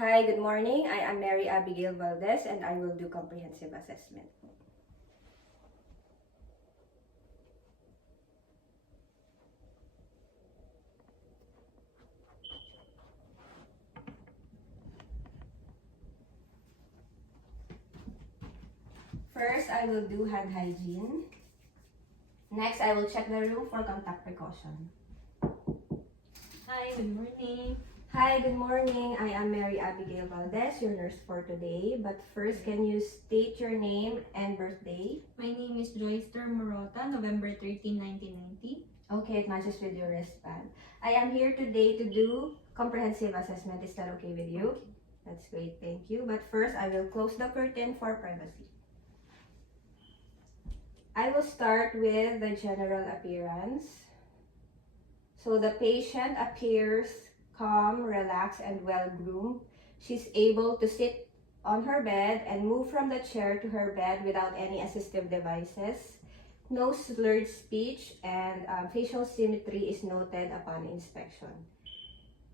Hi, good morning. I am Mary Abigail Valdez and I will do comprehensive assessment. First, I will do hand hygiene. Next, I will check the room for contact precaution. Hi, good morning. Hi, good morning. I am Mary Abigail Valdez, your nurse for today. But first, can you state your name and birthday? My name is Joyce Morota, November 13, 1990. Okay, it matches with your wristband. I am here today to do comprehensive assessment. Is that okay with you? That's great, thank you. But first, I will close the curtain for privacy. I will start with the general appearance. So the patient appears calm, relaxed, and well-groomed. She's able to sit on her bed and move from the chair to her bed without any assistive devices. No slurred speech and facial symmetry is noted upon inspection.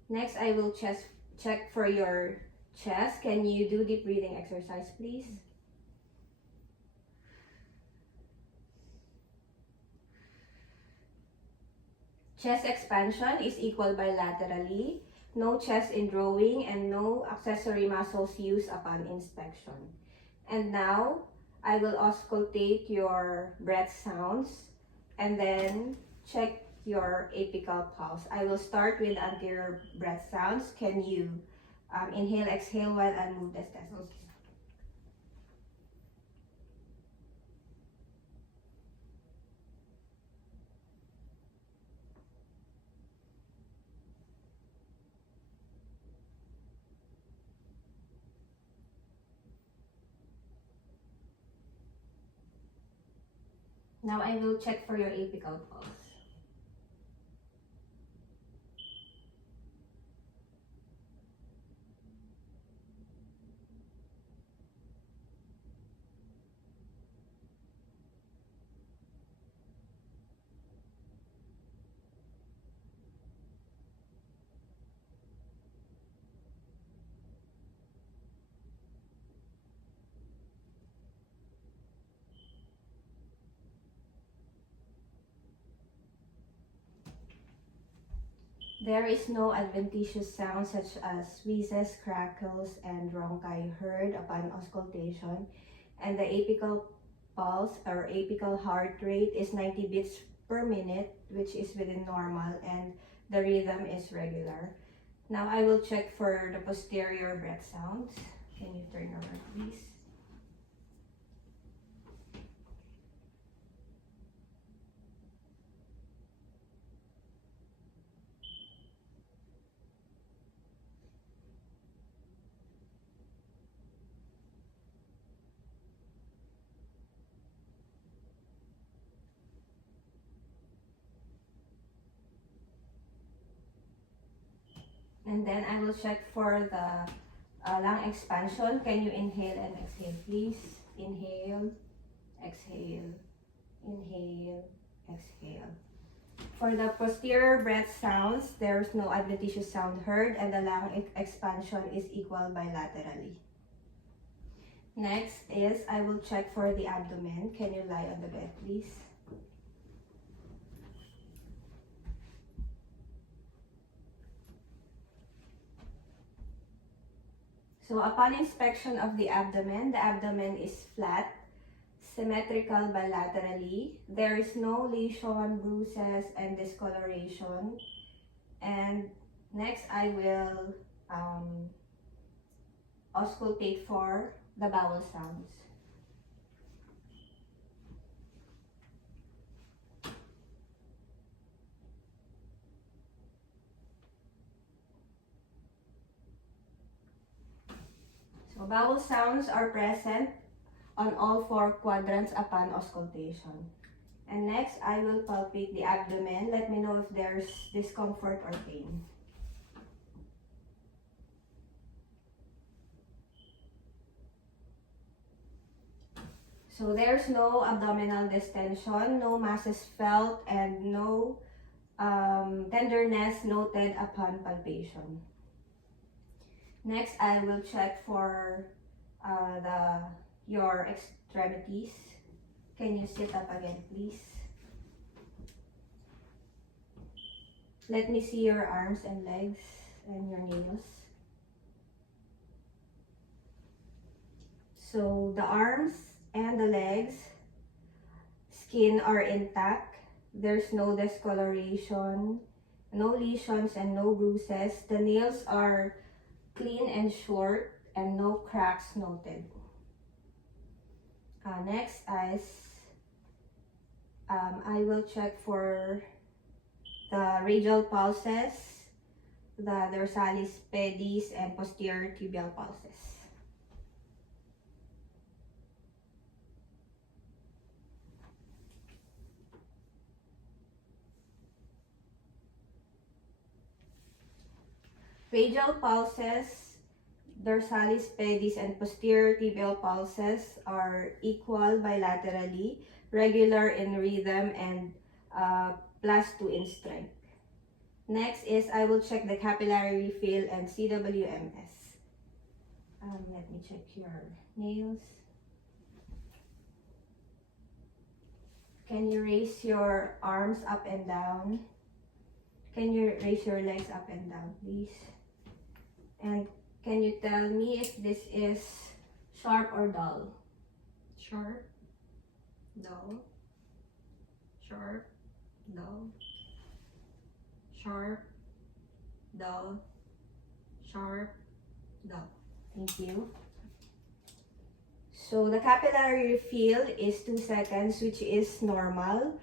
Next, I will check for your chest. Can you do deep breathing exercise, please? Chest expansion is equal bilaterally. No chest indrawing and no accessory muscles used upon inspection. And now, I will auscultate your breath sounds and then check your apical pulse. I will start with anterior breath sounds. Can you inhale, exhale while I move the stethoscope? Now I will check for your apical pulse. There is no adventitious sound such as wheezes, crackles, and rhonchi heard upon auscultation, and the apical pulse or apical heart rate is 90 beats per minute, which is within normal, and the rhythm is regular. Now I will check for the posterior breath sounds. Can you turn around, please? And then I will check for the lung expansion. Can you inhale and exhale, please? Inhale, exhale, inhale, exhale. For the posterior breath sounds, there's no adventitious sound heard and the lung expansion is equal bilaterally. Next is, I will check for the abdomen. Can you lie on the bed, please? So upon inspection of the abdomen is flat, symmetrical bilaterally. There is no lesion, bruises, and discoloration. And next, I will auscultate for the bowel sounds. So bowel sounds are present on all four quadrants upon auscultation. And next, I will palpate the abdomen. Let me know if there's discomfort or pain. So there's no abdominal distension, no masses felt, and no tenderness noted upon palpation. Next, I will check for your extremities. Can you sit up again, please? Let me see your arms and legs and your nails. So the arms and the legs, skin are intact. There's no discoloration, no lesions, and no bruises. The nails are clean and short, and no cracks noted. Next is I will check for the radial pulses, the dorsalis pedis, and posterior tibial pulses. Radial pulses, dorsalis pedis, and posterior tibial pulses are equal bilaterally, regular in rhythm, and +2 in strength. Next is I will check the capillary refill and CWMS. Let me check your nails. Can you raise your arms up and down? Can you raise your legs up and down, please? And can you tell me if this is sharp or dull? Sharp, dull, sharp, dull, sharp, dull, sharp, dull. Thank you. So the capillary refill is 2 seconds, which is normal.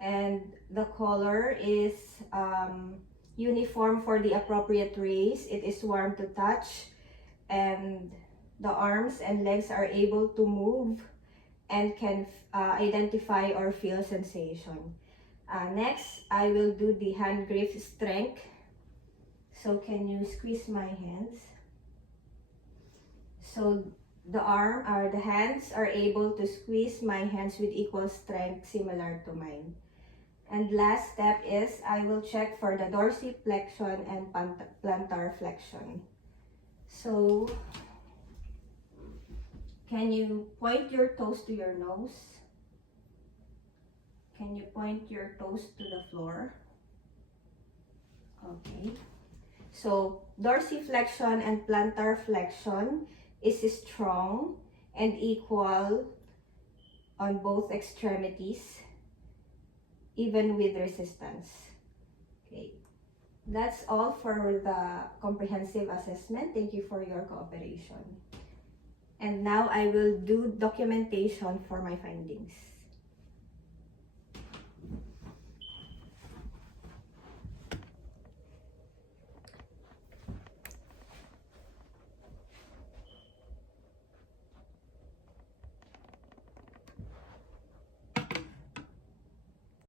And the color is uniform for the appropriate race. It is warm to touch. And the arms and legs are able to move and can identify or feel sensation. Next, I will do the hand grip strength. So can you squeeze my hands? So the hands are able to squeeze my hands with equal strength, similar to mine. And last step is I will check for the dorsiflexion and plantar flexion. So can you point your toes to your nose? Can you point your toes to the floor? Okay. So dorsiflexion and plantar flexion is strong and equal on both extremities, even with resistance. Okay, that's all for the comprehensive assessment. Thank you for your cooperation. And now I will do documentation for my findings.